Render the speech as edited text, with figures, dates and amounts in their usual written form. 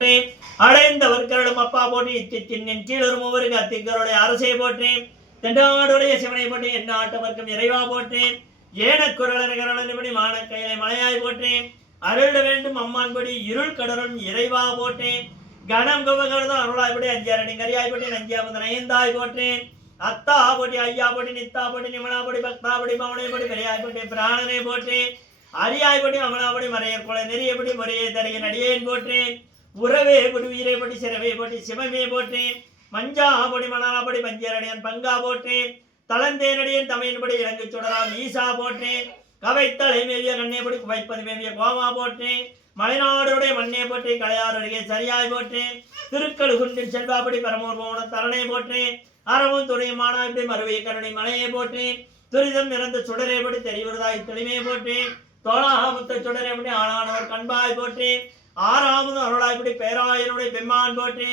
அடைந்தவர்களும் அப்பா போற்றி இத்தின் கீழரும் ஒவ்வொரு அத்திக்கருடைய அரசை போற்றேன் தென்னாடுடைய சிவனை போற்றி என் நாட்டவர்க்கும் இறைவா போற்றேன் ஏனக்குரலனகரளபடி மான கையிலை மலையாய் போற்றேன் அருள வேண்டும் அம்மான்படி இருள் கடலும் இறைவா போற்றேன் கணம் குபகரதம் அருளாய்படி அஞ்சாரணி கரியாய் போட்டி நஞ்சியாமந்த நயந்தாய் போற்றேன் அத்தா போட்டி ஐயா போட்டி நித்தா போட்டி நிமலா போட்டி பக்தா போட்டி பவனை போட்டி பெரியாய் போட்டி பிராணனை போற்றேன் அரியாய் போட்டி அமலாபடி மறையர் கொலை நெறியபடி முறையை தரைய நடிகேன் போற்றேன் உறவே பொடி உயிரை பொடி சிறவே போட்டி சிவமே போற்றேன் மஞ்சா பொடி மணாபடி பஞ்சரடியன் பங்கா போற்றேன் தளந்தேனடியன் தமிழின்படி இறங்கு சுடராம் ஈசா போற்றேன் கவைத்தலை மேவிய கண்ணே பொடி குவைப்பது மேவிய கோமா போற்றேன் மலைநாடுடைய மண்ணே போற்றி களையார் அருகே சரியாய் போற்றேன் திருக்கழுகுன்றின் செல்வாபடி பரமூர் போன தரணை போற்றேன் அறவும் துணையுமானாய்படி மறுவை கருணை மலையை போற்றேன் துரிதம் நிறந்த சுடரேபடி தெரிவதாய் தெளிமையை போற்றேன் தோளாமுத்த சுடரேபடி ஆளானவர் கண்பாய் போற்றேன் ஆறாவது அருளாய்படி பேராயனுடைய பெம்மான் போற்றி